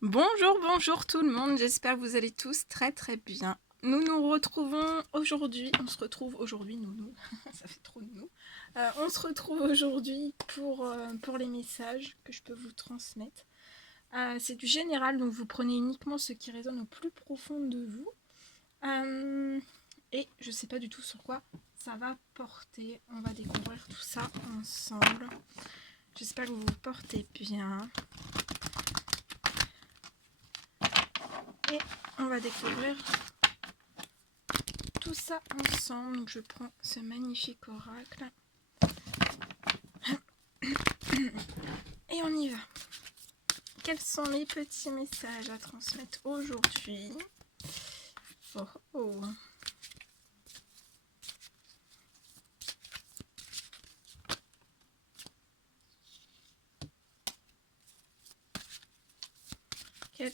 Bonjour, bonjour tout le monde, j'espère que vous allez tous très très bien. Nous nous retrouvons aujourd'hui, on se retrouve aujourd'hui, nous, ça fait trop de nous. On se retrouve aujourd'hui pour les messages que je peux vous transmettre. C'est du général, donc vous prenez uniquement ce qui résonne au plus profond de vous. Et je sais pas du tout sur quoi ça va porter, on va découvrir tout ça ensemble. J'espère que vous vous portez bien. Et on va découvrir tout ça ensemble. Donc je prends ce magnifique oracle et on y va. Quels sont les petits messages à transmettre aujourd'hui? Oh oh. Quels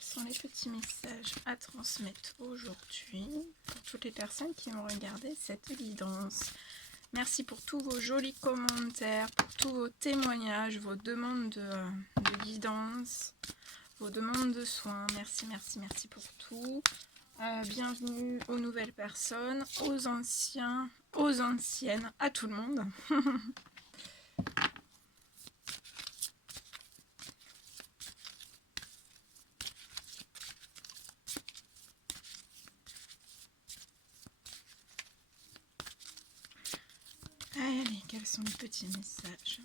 sont les petits messages à transmettre aujourd'hui pour toutes les personnes qui vont regarder cette guidance? Merci pour tous vos jolis commentaires, pour tous vos témoignages, vos demandes de guidance, vos demandes de soins. Merci, merci, merci pour tout. Bienvenue aux nouvelles personnes, aux anciens, aux anciennes, à tout le monde. Allez, quels sont les petits messages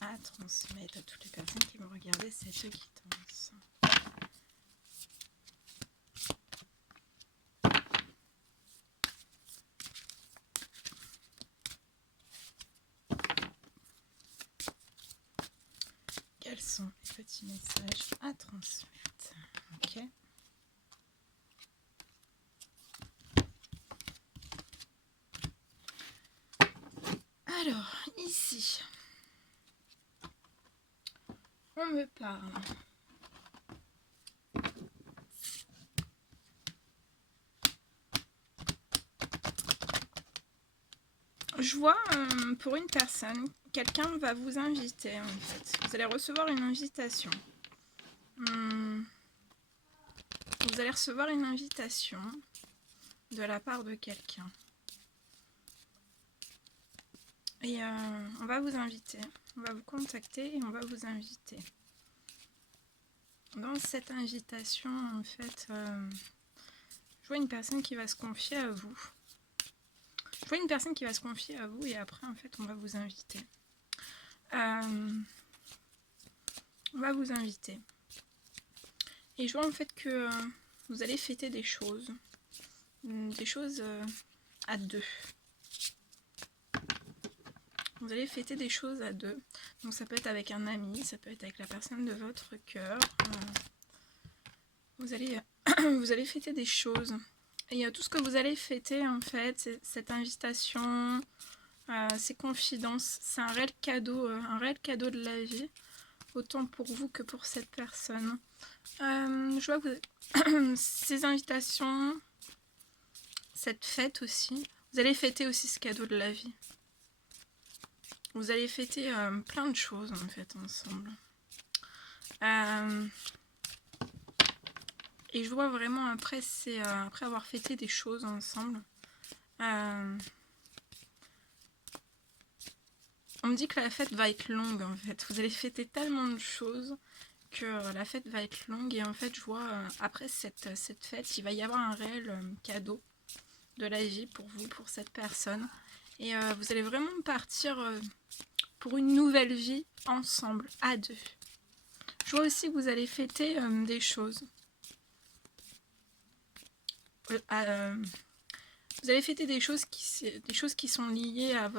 à transmettre à toutes les personnes qui vont regarder cette guidance? Quels sont les petits messages à transmettre? Ok. Alors, ici, on me parle je vois pour une personne, quelqu'un va vous inviter en fait. Vous allez recevoir une invitation. Vous allez recevoir une invitation de la part de quelqu'un. Et on va vous inviter, on va vous contacter et on va vous inviter. Dans cette invitation, en fait, je vois une personne qui va se confier à vous. Je vois une personne qui va se confier à vous et après, en fait, on va vous inviter. On va vous inviter. Et je vois en fait que vous allez fêter des choses à deux. Vous allez fêter des choses à deux. Donc ça peut être avec un ami, ça peut être avec la personne de votre cœur. Vous allez fêter des choses. Et tout ce que vous allez fêter, en fait, c'est cette invitation, ces confidences. C'est un réel cadeau de la vie, autant pour vous que pour cette personne. Je vois que ces invitations, cette fête aussi, vous allez fêter aussi ce cadeau de la vie. Vous allez fêter plein de choses en fait ensemble. Et je vois vraiment après avoir fêté des choses ensemble. On me dit que la fête va être longue en fait. Vous allez fêter tellement de choses que la fête va être longue. Et en fait je vois après cette fête, il va y avoir un réel cadeau de la vie pour vous, pour cette personne. Et vous allez vraiment partir pour une nouvelle vie ensemble, à deux. Je vois aussi que vous allez fêter des choses. Vous allez fêter des choses qui sont liées à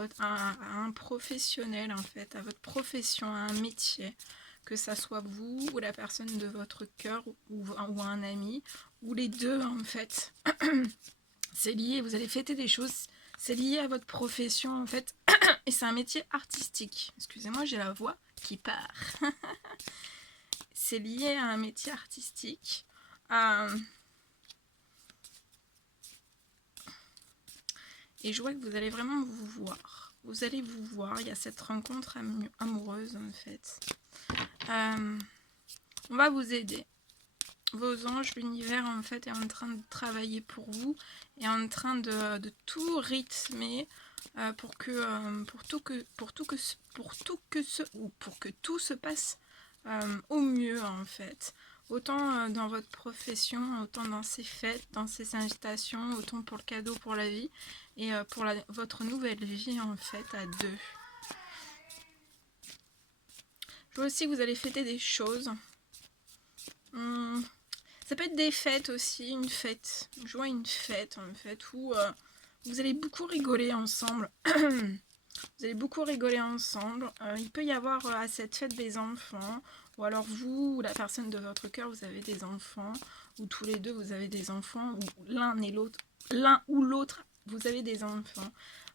un professionnel en fait, à votre profession, à un métier, que ça soit vous ou la personne de votre cœur ou un ami, ou les deux en fait. C'est lié, vous allez fêter des choses, c'est lié à votre profession en fait, et c'est un métier artistique. Excusez-moi, j'ai la voix qui part. C'est lié à un métier artistique. Et je vois que vous allez vraiment vous voir. vous allez vous voir, il y a cette rencontre amoureuse en fait. On va vous aider. Vos anges, l'univers en fait est en train de travailler pour vous, est en train de tout rythmer pour que tout se passe au mieux en fait. Autant dans votre profession, autant dans ces fêtes, dans ces invitations, autant pour le cadeau pour la vie et pour votre nouvelle vie en fait à deux. Je vois aussi que vous allez fêter des choses. Ça peut être des fêtes aussi, une fête. Je vois une fête en fait où vous allez beaucoup rigoler ensemble. Vous allez beaucoup rigoler ensemble. Il peut y avoir à cette fête des enfants. Ou alors vous, ou la personne de votre cœur, vous avez des enfants. Ou tous les deux, vous avez des enfants. Ou l'un ou l'autre, vous avez des enfants.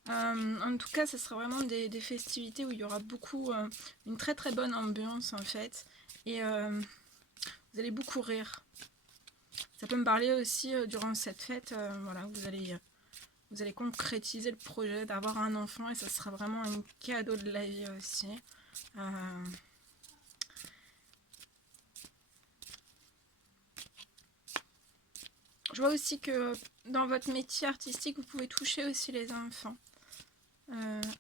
En tout cas, ce sera vraiment des festivités où il y aura beaucoup, une très très bonne ambiance en fait. Et vous allez beaucoup rire. Ça peut me parler aussi durant cette fête, voilà, vous allez concrétiser le projet d'avoir un enfant et ça sera vraiment un cadeau de la vie aussi. Je vois aussi que dans votre métier artistique, vous pouvez toucher aussi les enfants.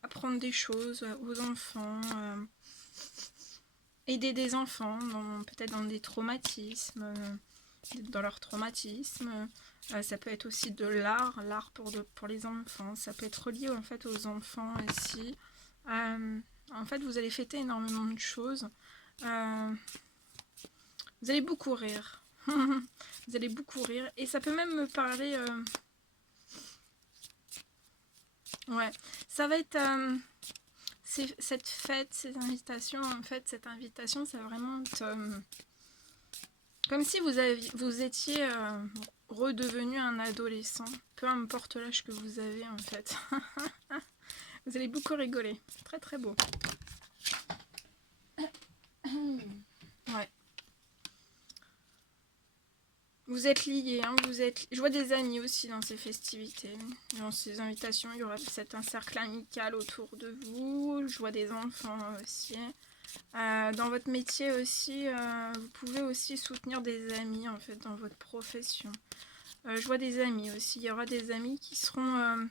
Apprendre des choses aux enfants. Aider des enfants, peut-être dans des traumatismes, dans leur traumatisme. Ça peut être aussi de l'art pour les enfants. Ça peut être lié en fait aux enfants aussi. En fait, vous allez fêter énormément de choses. Vous allez beaucoup rire. Vous allez beaucoup rire. Et ça peut même me parler... Ouais, ça va être... cette fête, ces invitations, en fait, cette invitation, ça va vraiment être... comme si vous étiez redevenu un adolescent. Peu importe l'âge que vous avez, en fait. Vous allez beaucoup rigoler. Très très beau. Ouais. Vous êtes liés, hein, je vois des amis aussi dans ces festivités, dans ces invitations, il y aura un cercle amical autour de vous, je vois des enfants aussi. Dans votre métier aussi, vous pouvez aussi soutenir des amis en fait dans votre profession. Je vois des amis aussi, il y aura des amis qui seront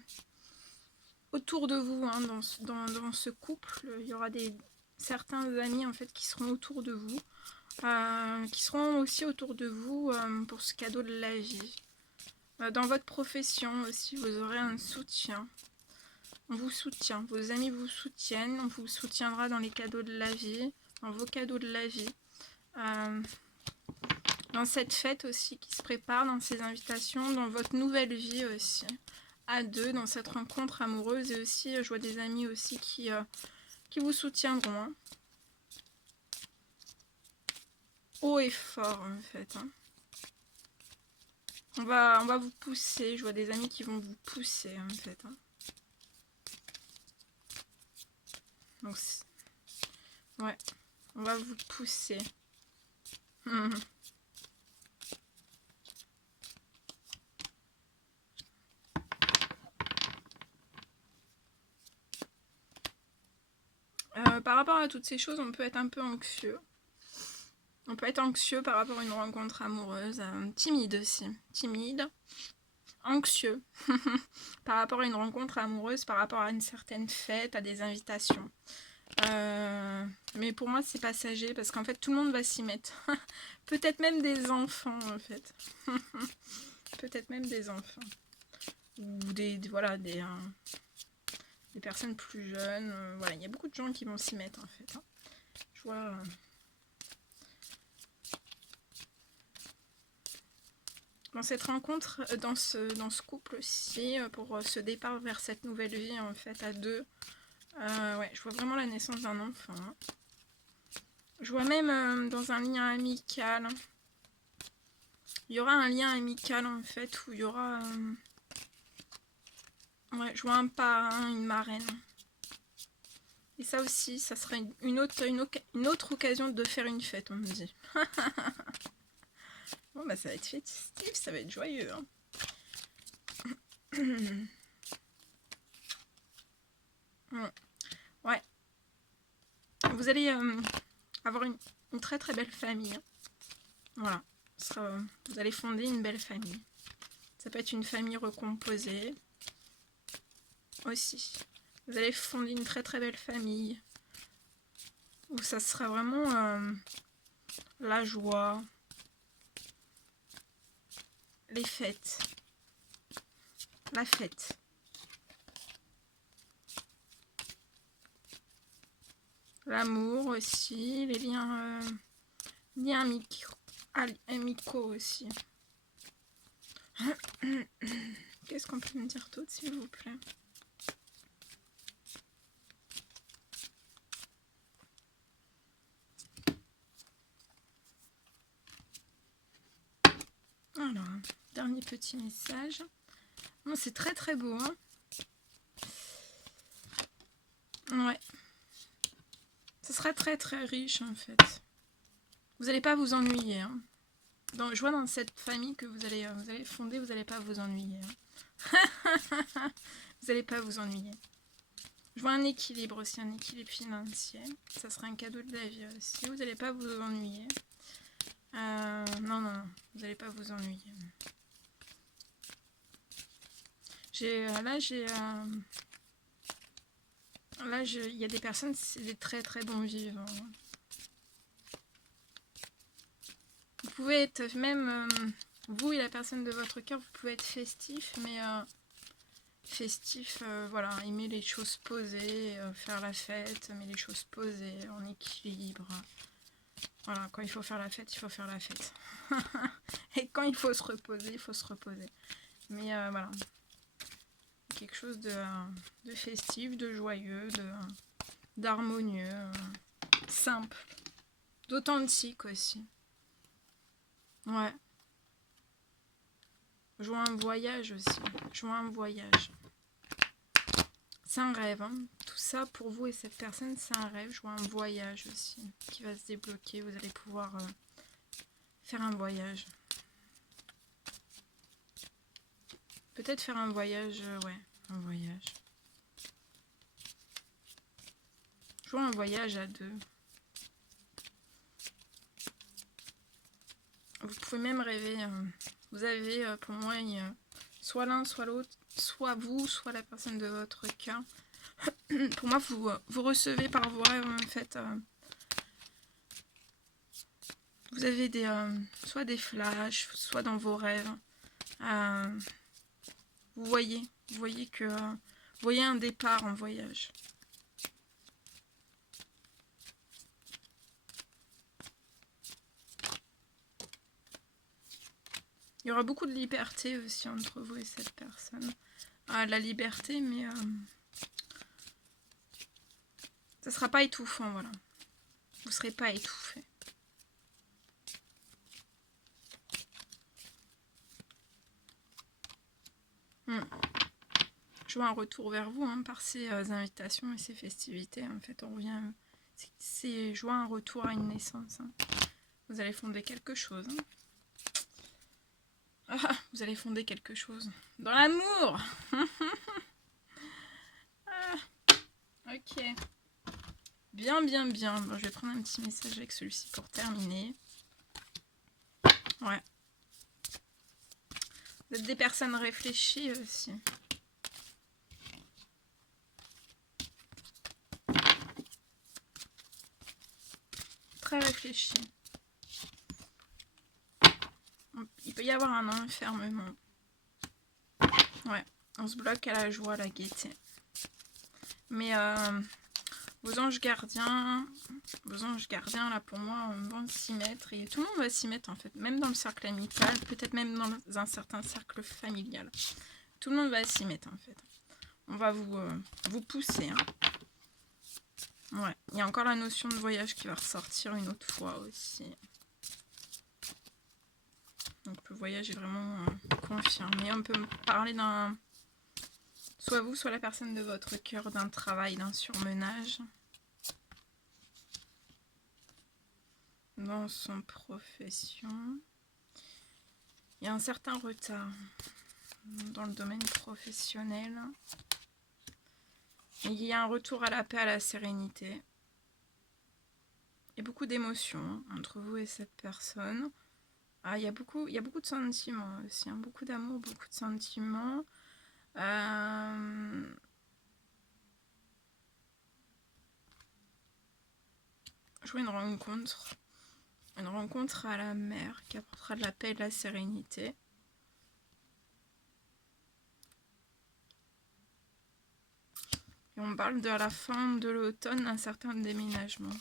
autour de vous hein, dans ce couple, il y aura certains amis en fait qui seront autour de vous. Qui seront aussi autour de vous pour ce cadeau de la vie. Dans votre profession aussi, vous aurez un soutien. On vous soutient, vos amis vous soutiennent, on vous soutiendra dans les cadeaux de la vie, dans vos cadeaux de la vie. Dans cette fête aussi qui se prépare, dans ces invitations, dans votre nouvelle vie aussi. À deux, dans cette rencontre amoureuse. Et aussi, je vois des amis aussi qui vous soutiendront. Hein. Haut et fort en fait. Hein. On va vous pousser. Je vois des amis qui vont vous pousser en fait. Hein. Donc, ouais, on va vous pousser. Par rapport à toutes ces choses, on peut être un peu anxieux. On peut être anxieux par rapport à une rencontre amoureuse, timide aussi, timide, anxieux par rapport à une rencontre amoureuse, par rapport à une certaine fête, à des invitations. Mais pour moi c'est passager parce qu'en fait tout le monde va s'y mettre. Peut-être même des enfants en fait. Peut-être même des enfants. Ou des personnes plus jeunes. Voilà, il y a beaucoup de gens qui vont s'y mettre en fait. Hein. Je vois... dans cette rencontre, dans ce couple aussi, pour ce départ vers cette nouvelle vie en fait à deux, ouais, je vois vraiment la naissance d'un enfant. Hein. Je vois même dans un lien amical, il y aura un lien amical en fait où il y aura, ouais, je vois un parrain, une marraine. Et ça aussi, ça sera une autre occasion de faire une fête, on me dit. Bon bah ça va être festif, ça va être joyeux. Hein. Ouais. Vous allez avoir une très très belle famille. Voilà. Vous allez fonder une belle famille. Ça peut être une famille recomposée aussi. Vous allez fonder une très très belle famille. Où ça sera vraiment la joie, les fêtes, la fête. L'amour aussi, les liens amicaux aussi. Qu'est-ce qu'on peut me dire d'autre, s'il vous plaît? Alors, dernier petit message. Bon, c'est très très beau, hein? Ouais. Ce sera très très riche en fait. Vous n'allez pas vous ennuyer. Hein. Je vois dans cette famille que vous allez fonder, vous n'allez pas vous ennuyer. Hein. Vous n'allez pas vous ennuyer. Je vois un équilibre aussi, un équilibre financier. Ça sera un cadeau de la vie aussi. Vous n'allez pas vous ennuyer. Non, vous n'allez pas vous ennuyer. Là, il y a des personnes, c'est des très très bons vivants. Vous pouvez être même, vous et la personne de votre cœur, vous pouvez être festif, mais festif, voilà, aimer les choses posées, faire la fête, mais les choses posées, en équilibre. Voilà, quand il faut faire la fête, il faut faire la fête. Et quand il faut se reposer, il faut se reposer. Mais voilà, quelque chose de festif, de joyeux, d'harmonieux, simple, d'authentique aussi. Ouais. Je vois un voyage aussi. Je vois un voyage. C'est un rêve. Hein. Tout ça pour vous et cette personne, c'est un rêve. Je vois un voyage aussi qui va se débloquer. Vous allez pouvoir faire un voyage. Peut-être faire un voyage, ouais, un voyage. Je vois un voyage à deux. Vous pouvez même rêver. Vous avez, pour moi, soit l'un, soit l'autre, soit vous, soit la personne de votre cœur. Pour moi, vous recevez par vos rêves, en fait. Vous avez soit des flashs, soit dans vos rêves. Vous voyez que vous voyez un départ en voyage. Il y aura beaucoup de liberté aussi entre vous et cette personne. La liberté, mais ça ne sera pas étouffant, voilà. Vous ne serez pas étouffé. Je vois un retour vers vous hein, par ces invitations et ces festivités. En fait, on revient. Je vois un retour à une naissance. Hein. Vous allez fonder quelque chose. Hein. Ah, vous allez fonder quelque chose. Dans l'amour. Ah, ok. Bien. Bon, je vais prendre un petit message avec celui-ci pour terminer. Ouais. Vous êtes des personnes réfléchies aussi. Très réfléchies. Il peut y avoir un enfermement. Ouais. On se bloque à la joie, à la gaieté. Mais vos anges gardiens, là pour moi, vont s'y mettre. Et tout le monde va s'y mettre en fait. Même dans le cercle amical, peut-être même dans un certain cercle familial. Tout le monde va s'y mettre en fait. On va vous pousser. Hein. Ouais. Il y a encore la notion de voyage qui va ressortir une autre fois aussi. Donc le voyage est vraiment confirmé. On peut me parler d'un... Soit vous, soit la personne de votre cœur, d'un travail, d'un surmenage. Dans son profession. Il y a un certain retard dans le domaine professionnel. Il y a un retour à la paix, à la sérénité. Il y a beaucoup d'émotions entre vous et cette personne. Ah, il y a beaucoup de sentiments aussi, hein, beaucoup d'amour, beaucoup de sentiments. Je vois une rencontre à la mer qui apportera de la paix et de la sérénité. Et on parle de la fin de l'automne, un certain déménagement.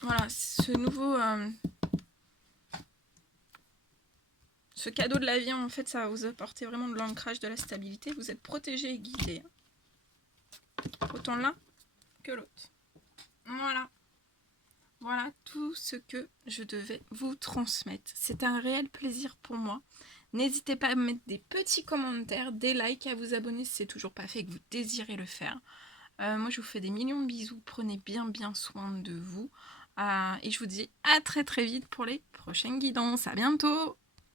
Voilà, ce cadeau de la vie, en fait, ça va vous apporter vraiment de l'ancrage, de la stabilité. Vous êtes protégé et guidé. Autant l'un que l'autre. Voilà. Voilà tout ce que je devais vous transmettre. C'est un réel plaisir pour moi. N'hésitez pas à mettre des petits commentaires, des likes, à vous abonner si c'est toujours pas fait et que vous désirez le faire. Moi, je vous fais des millions de bisous. Prenez bien soin de vous. Et je vous dis à très vite pour les prochaines guidances. À bientôt!